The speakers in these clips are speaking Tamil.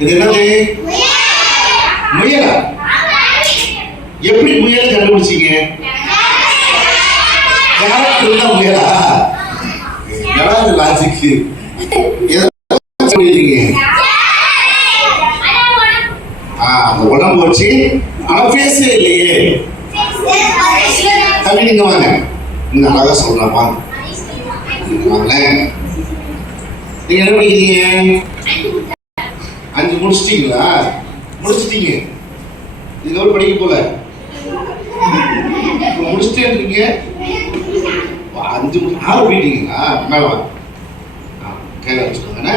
இது என்னது? முயலா? எப்படி முயல் கண்டுபிடிச்சீங்க? கேரக்டர் தான் முயலா? லாஜிக் அந்த உடம்பு வச்சு ஆனா பேசவே இல்லையே. தம்பி நீங்க வாங்க, நீங்க அழகா சொல்லலாம் வாங்க. நீங்க என்ன படிக்கிறீங்க? 5 முடிச்சிட்டீங்களா? முடிச்சிட்டீங்க. இதுல ஒரு படிக்க போல முடிச்சுட்டே இருக்கீங்க. 5 6 போயிட்டீங்களா? மேல வாங்க, கையில வச்சுக்கோங்க.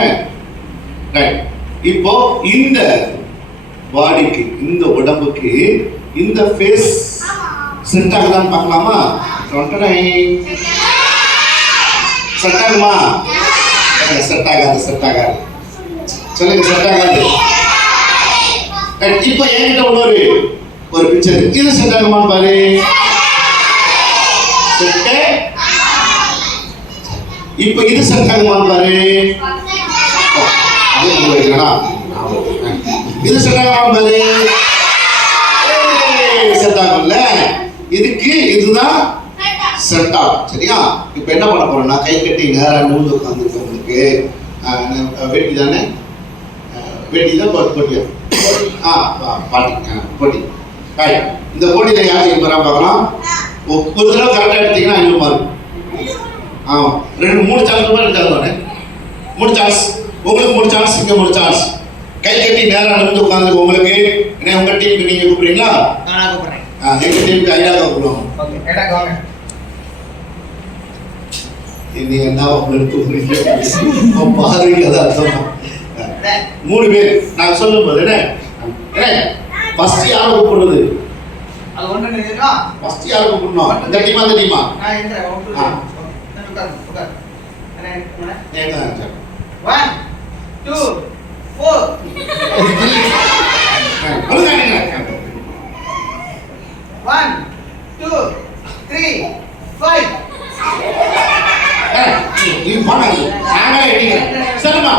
இப்போ இந்த பாடிக்கு, இந்த உடம்புக்கு இந்த ஃபேஸ் செட் ஆகுதான்னு பார்க்கலாமா? செட் ஆகுமா? செட் ஆகாது, செட் ஆகாது. சொல்லுங்க, செட் ஆகாது. இப்போ என்கிட்ட ஒரு பிக்சர், இது செட் ஆகுமா பாரு. இப்போ இது செட் ஆகுமா பாரு. இது செட் ஆகுமா பாரு. செட் ஆகும்ல. இதுக்கு இதுதான் செட் ஆகும். சரியா? இப்போ என்ன பண்ண போறோம்னா, கை கட்டி நேரா நிமிர்ந்து உட்காந்துருக்கவங்களுக்கு வேட்டி தானே, வேட்டி தான் போட்டியா? போட்டி. இந்த போட்டியில யார் ஜெயிப்பா பார்க்கலாம். ஒரு தடவை கரெக்டாக எடுத்தீங்கன்னா 5 மார்க். ஆமாம், 3 சான்ஸ் இருக்காது. 3 சான்ஸ் உங்களுக்கு, 3 சான்ஸ் இங்கே, 3 சான்ஸ். கை கட்டி நேரம் நடந்து உட்காந்து உங்களுக்கு என்ன, உங்க டீமுக்கு நீங்க கூப்பிடுறீங்களா? நான் கூப்பிடுறேன். எங்க டீமுக்கு ஐடாக கூப்பிடுவோம். ஓகே, ஐடாக வாங்க. நீங்க என்ன கூப்பிடுறீங்க பாருங்க, அது அர்த்தமா. 3 பேர் நாங்க சொல்லும் போது என்ன ஃபர்ஸ்ட் யாரை கூப்பிடுறது? அது ஒண்ணு நினைக்கிறா. ஃபர்ஸ்ட் யாரை கூப்பிடணும்? இந்த டீமா, அந்த டீமா? நான் இந்த உட்கார். என்ன ஏங்க 1 2 4 1 2 3 5 நீ பாருங்க, நாங்களே எடுங்க. சொல்லுமா?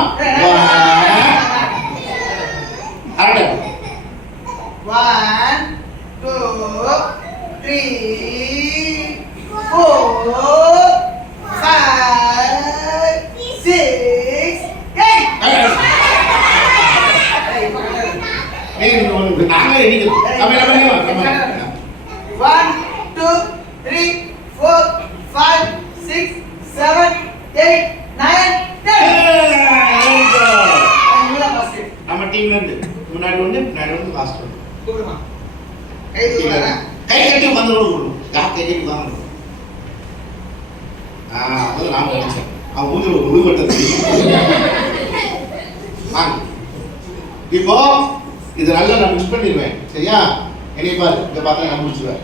1 2 3 4 5 6 8 நாங்களே எடுங்க. 1 2 3 4 5 6 7 8 9 10. நம்ம டீம்ல இருந்து முன்னாடி ஒண்ணு, பின்னாடி ஒண்ணு, லாஸ்ட் ஒண்ணு. கூப்பிடுமா? கை தூக்குறா. கை கட்டி வந்துறோம். யார் கை கட்டி வாங்க. அது நான் நினைச்சேன். அவன் ஊதுற உடுவட்டத்தை. இப்போ இது நல்லா நான் மிக்ஸ் பண்ணிடுவேன். சரியா? என்னைய பாரு, இங்க பார்த்தா நான் முடிச்சுவேன்.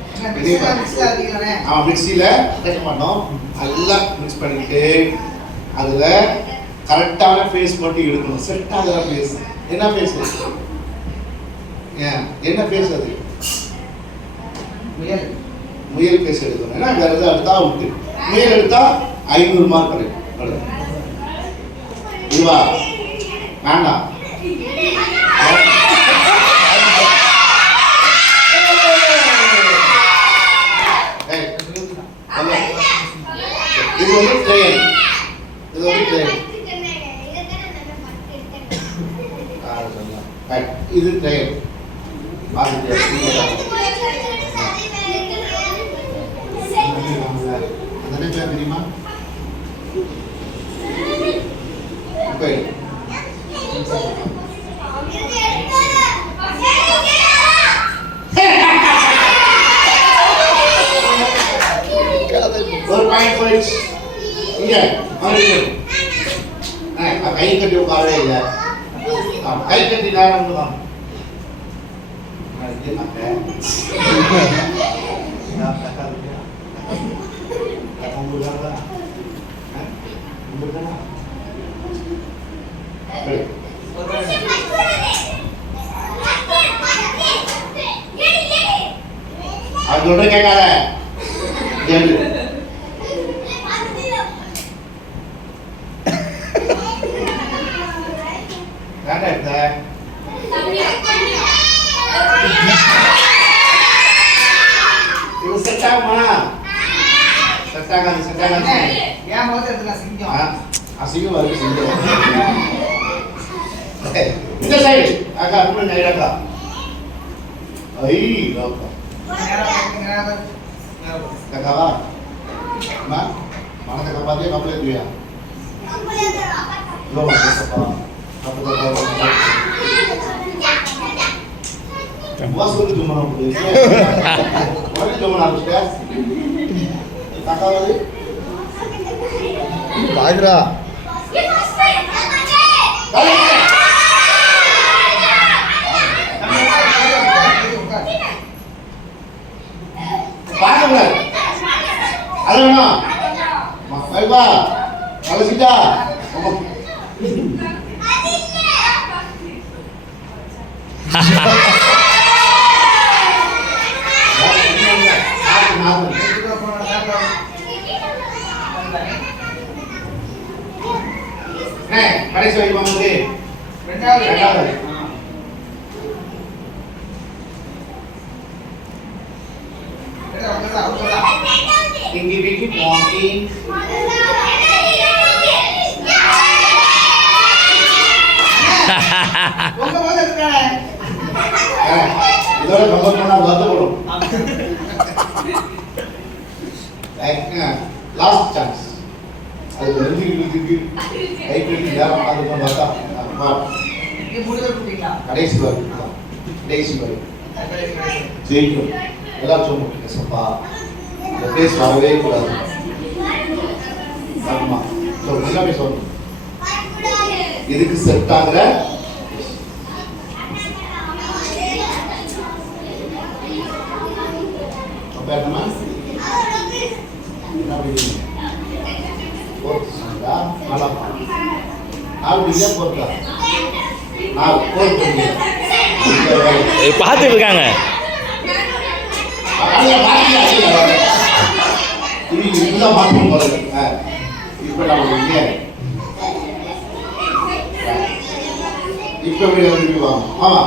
மிக்ஸில கட்ட மாட்டோம். நல்லா மிக்ஸ் பண்ணிட்டு அதுல கரெக்டான ஃபேஸ் மட்டும் எடுக்கணும். செட் ஆகிற ஃபேஸ். என்ன ஃபேஸ்? என்ன ஃபேஸ் அது? முயல் ஃபேஸ் எடுக்கணும். ஏன்னா வேற எதாவது எடுத்தா அவுட்டு. முயல் எடுத்தா 500 மார்க் கிடைக்கும். இதுவா வேண்டாம். இது வந்து ட்ரையல். இது வந்து ட்ரையல். இது ட்ரையல். தெரியுமா? ஒரு பாயிண்ட் போயிடுச்சு. இங்க கை கட்டி உட்காரவே இல்லை. கை கட்டி நேரம் தான். அது கேட்காத கரெக்டா எடுத்த இது செட் ஆகுமா செட் ஆகாது ஏன் போது எடுத்துனா சிங்கம் அசிங்கம் வருது சிங்கம் இந்த சைடு அக்கா அப்படி நேரா ஐ லோக்கா நேரா கக்காவா மா mana kapal dia kapal itu ya lo masih kapal buas itu cuma boleh boleh cuma harus ya kakak lagi bagra bagra ada mana Baiklah, kalau sudah, mari saya bangun deh. Rendah. Tinggi dikit, walking. Idora gambar mana buat bro? Baiknya, last chance. Ada lebih. Baik lebih ya, ada gambar apa? Ini mudah putinglah. Kades baru. Jadi, எல்லாம் சொல்லுங்க சப்பா இந்த பேஸ் வரவே கூடாது ஆமா எல்லாமே சொல்லணும் இதுக்கு செட் ஆகுற அப்பமா என்ன பண்ணுவீங்க போறதா நல்லா ஆல்ரெடியா போறதா நான் போறேன் பார்த்துட்டு இருக்காங்க இதுதான் மாற்றம் போறது இப்ப நம்ம இப்ப எழுதிவாங்க ஆமா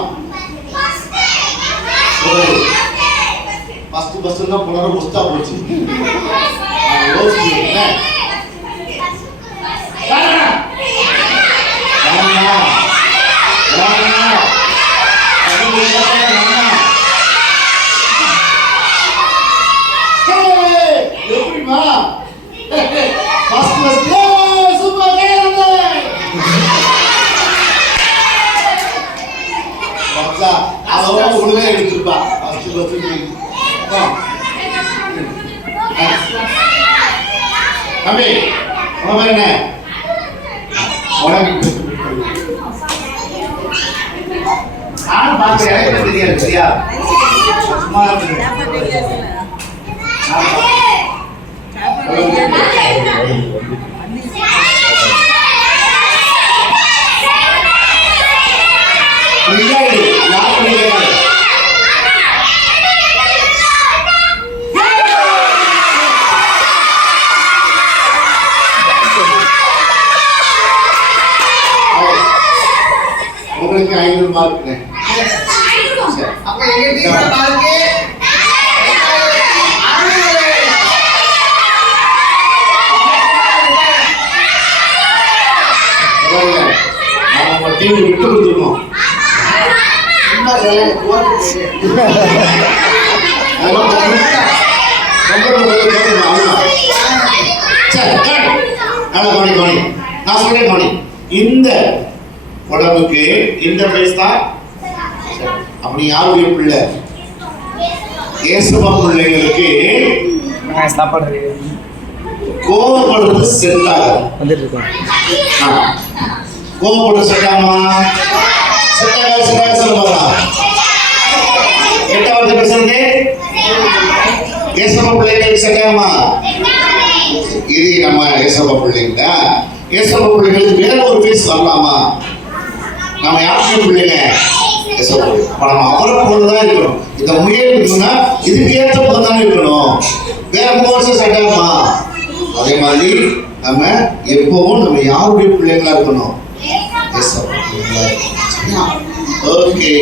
ஃபர்ஸ்ட் பஸ் தான் புனர முஸ்தா போச்சு அதெல்லாம் ஒழுங்கா எடுத்துருப்பா ஃபர்ஸ்ட் பஸ் தம்பி உன பேர் என்ன உனக்கு நானும் பார்க்கிறேன் எனக்கு தெரியாது சரியா சும்மா உங்களுக்கு 500 மார்க் அப்ப எங்க டீம்ல மார்க் நம்ம டீம் விட்டு கொடுத்துருக்கோம் சும்மா சொல்ல போட்டு நான் சொல்றேன் இந்த உடம்புக்கு இந்த பிளேஸ் தான் அப்படி யாருடைய பிள்ளை ஏசப்பா பிள்ளைங்களுக்கு கோபப்படுறது செட் ஆகாது கோபப்படுறது செட் ஆகுமா செட் ஆகாது சொல்லுவாங்க எட்டாவது பேசுறது ஏசப்பா பிள்ளைங்களுக்கு செட் ஆகுமா இது நம்ம ஏசப்பா பிள்ளைங்க ஏசப்பா பிள்ளைங்களுக்கு வேற ஒரு பேஸ் வரலாமா நம்ம யாருக்கும் பிள்ளைங்க அப்ப நம்ம அவரை போலதான் இருக்கணும் இந்த முயல் இருக்குன்னா இதுக்கு ஏற்ற போலதான் இருக்கணும் வேற வருஷம் சட்டாமா அதே மாதிரி நம்ம எப்பவும் நம்ம யாருடைய பிள்ளைங்களா இருக்கணும் ஏசப்பா பிள்ளைங்களா ஓகே